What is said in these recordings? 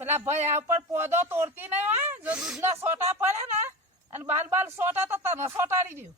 પેલા ભાઈ આ ઉપર પોદો તોડતી નહીં હોય જો દૂધના સોટા પડે ને અને બાલ બાલ સોટા તો તને સોટાડી દઉં.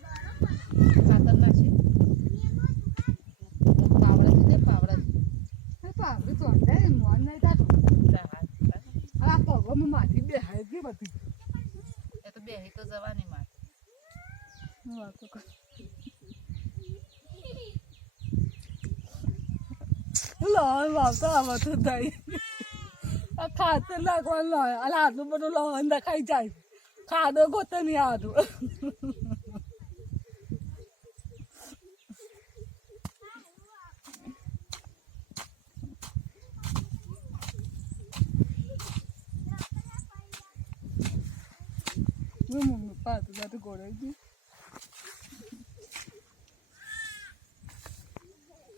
ખાતર નાખી પાવડા દે પાવડા પાવડી તો અંડાય મોન નહીં થાતો આ પગમાં માથી બે હાય ગઈ બધી એ તો બેહી તો જવાની મારે વાતો કર લોન વાવતો આવતો થઈ આ ખાતર નાખવાનું લોન અને આટલું બધું લોન દેખાઈ જાય ખાધો ગોતે નહીં આવતું મમ્મી પાતું જાતું ગોળાઈ ગયું